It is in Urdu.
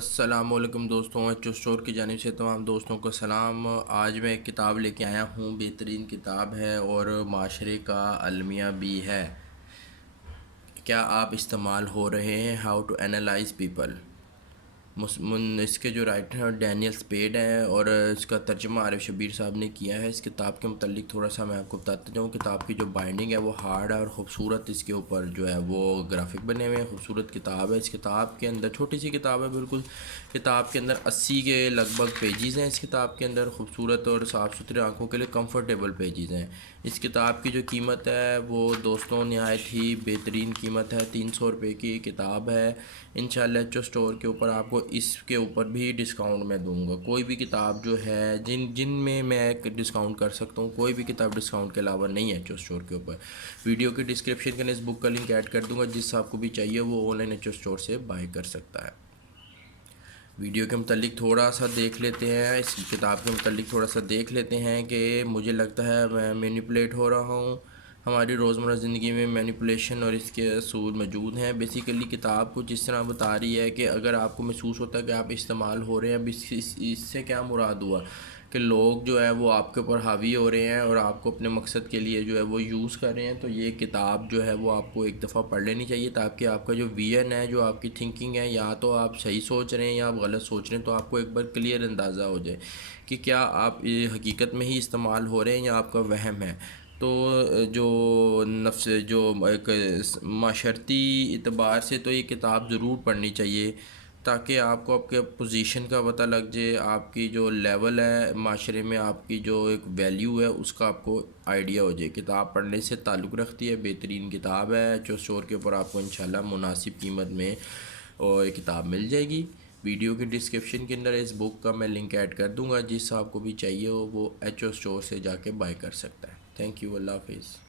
السلام علیکم دوستوں، ایچ او اسٹور کی جانب سے تمام دوستوں کو سلام۔ آج میں ایک کتاب لے کے آیا ہوں، بہترین کتاب ہے اور معاشرے کا المیہ بھی ہے۔ کیا آپ استعمال ہو رہے ہیں؟ How to analyze people. اس کے جو رائٹر ہیں ڈینیل اسپیڈ ہیں اور اس کا ترجمہ عارف شبیر صاحب نے کیا ہے۔ اس کتاب کے متعلق تھوڑا سا میں آپ کو بتاتا جاؤں۔ کتاب کی جو بائنڈنگ ہے وہ ہارڈ ہے اور خوبصورت، اس کے اوپر جو ہے وہ گرافک بنے ہوئے ہیں، خوبصورت کتاب ہے۔ اس کتاب کے اندر چھوٹی سی کتاب ہے بالکل، کتاب کے اندر 80 کے لگ بھگ پیجز ہیں۔ اس کتاب کے اندر خوبصورت اور صاف ستھرے آنکھوں کے لیے کمفرٹیبل پیجز ہیں۔ اس کتاب کی جو قیمت ہے وہ دوستوں نہایت ہی بہترین قیمت ہے، 300 روپے کی کتاب ہے۔ انشاءاللہ ایچ او اسٹور کے اوپر آپ کو اس کے اوپر بھی ڈسکاؤنٹ میں دوں گا۔ کوئی بھی کتاب جو ہے جن میں میں ڈسکاؤنٹ کر سکتا ہوں، کوئی بھی کتاب ڈسکاؤنٹ کے علاوہ نہیں ہے ایچ او اسٹور کے اوپر۔ ویڈیو کے ڈسکرپشن کے اندر اس بک کا لنک ایڈ کر دوں گا، جس آپ کو بھی چاہیے وہ online H O store سے بائی کر سکتا ہے۔ ویڈیو کے متعلق تھوڑا سا دیکھ لیتے ہیں، اس کتاب کے متعلق تھوڑا سا دیکھ لیتے ہیں کہ مجھے لگتا ہے میں مینیپولیٹ ہو رہا ہوں۔ ہماری روزمرہ زندگی میں مینیپولیشن اور اس کے اصول موجود ہیں۔ بیسیکلی کتاب کچھ اس طرح بتا رہی ہے کہ اگر آپ کو محسوس ہوتا ہے کہ آپ استعمال ہو رہے ہیں، اب اس سے کیا مراد ہوا کہ لوگ جو ہے وہ آپ کے اوپر حاوی ہو رہے ہیں اور آپ کو اپنے مقصد کے لیے جو ہے وہ یوز کر رہے ہیں، تو یہ کتاب جو ہے وہ آپ کو ایک دفعہ پڑھ لینی چاہیے، تاکہ آپ کا جو ویژن ہے، جو آپ کی تھنکنگ ہے، یا تو آپ صحیح سوچ رہے ہیں یا آپ غلط سوچ رہے ہیں، تو آپ کو ایک بار کلیئر اندازہ ہو جائے کہ کیا آپ حقیقت میں ہی استعمال ہو رہے ہیں یا آپ کا وہم ہے۔ تو جو نفس جو ایک معاشرتی اعتبار سے تو یہ کتاب ضرور پڑھنی چاہیے، تاکہ آپ کو آپ کے پوزیشن کا پتہ لگ جائے، آپ کی جو لیول ہے معاشرے میں، آپ کی جو ایک ویلیو ہے، اس کا آپ کو آئیڈیا ہو جائے۔ کتاب پڑھنے سے تعلق رکھتی ہے، بہترین کتاب ہے۔ ایچ او اسٹور کے اوپر آپ کو انشاءاللہ مناسب قیمت میں یہ کتاب مل جائے گی۔ ویڈیو کے ڈسکرپشن کے اندر اس بک کا میں لنک ایڈ کر دوں گا، جس آپ کو بھی چاہیے ہو وہ ایچ او اسٹور سے جا کے بائی کر سکتا ہے۔ تھینک یو، اللہ حافظ۔